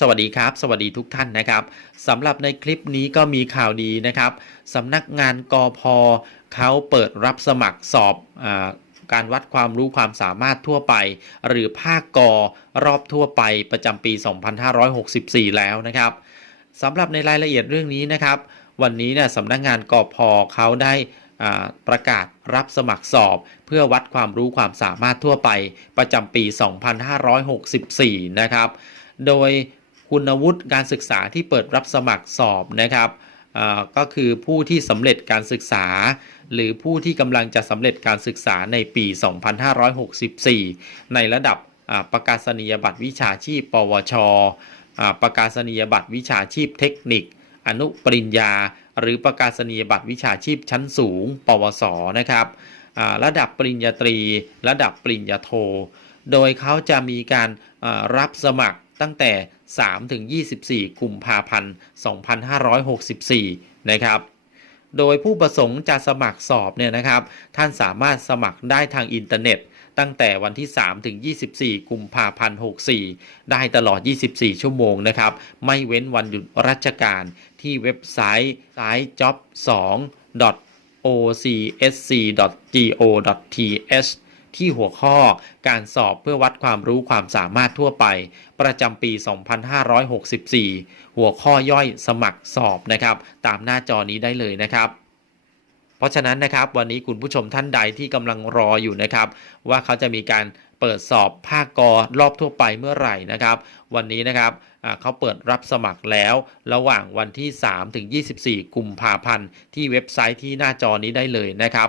สวัสดีครับ สวัสดีทุกท่านนะครับสำหรับในคลิปนี้ก็มีข่าวดีนะครับสำนักงานกอพเขาเปิดรับสมัครสอบอการวัดความรู้ความสามารถทั่วไป หรือภาคกอรอบทั่วไปประจำปี 2564 แล้วนะครับสำหรับในรายละเอียดเรื่องนี้นะครับ วันนี้เนี่ยสำนักงานกอพเขาได้ประกาศรับสมัครสอบเพื่อวัดความรู้ความสามารถทั่วไปประจำปี 2564 นะครับ โดย คุณวุฒิการศึกษาที่เปิดรับสมัครสอบนะครับก็คือผู้ที่สำเร็จการศึกษา หรือผู้ที่กำลังจะสำเร็จการศึกษาในปี 2564 ในระดับประกาศนียบัตรวิชาชีพ ปวช ประกาศนียบัตรวิชาชีพเทคนิค อนุปริญญา หรือประกาศนียบัตรวิชาชีพชั้นสูง ปวส นะครับระดับปริญญาตรี ระดับปริญญาโท โดยเขาจะมีการรับสมัคร ตั้งแต่ 3 ถึง 24กุมภาพันธ์ 2564 นะครับ โดยผู้ประสงค์จะสมัครสอบเนี่ยนะครับ ท่านสามารถสมัครได้ทางอินเทอร์เน็ต ตั้งแต่วันที่ 3 ถึง 24กุมภาพันธ์ 64 ได้ตลอด 24 ชั่วโมงนะครับ ไม่เว้นวันหยุดราชการที่เว็บไซต์ไซต์ job 2 ocsc.go.th ที่หัวข้อการสอบเพื่อวัดความรู้ความสามารถทั่วไป ประจำปี 2564 หัวข้อย่อยสมัครสอบนะครับ ตามหน้าจอนี้ได้เลยนะครับเพราะฉะนั้นนะครับวันนี้คุณผู้ชมท่านใดที่กำลังรออยู่นะครับ ว่าเขาจะมีการเปิดสอบภาคกอรอบทั่วไปเมื่อไหร่นะครับ วันนี้นะครับเขาเปิดรับสมัครแล้ว ระหว่างวันที่ 3 ถึง 24 กุมภาพันธ์ที่เว็บไซต์ที่หน้าจอนี้ได้เลยนะครับ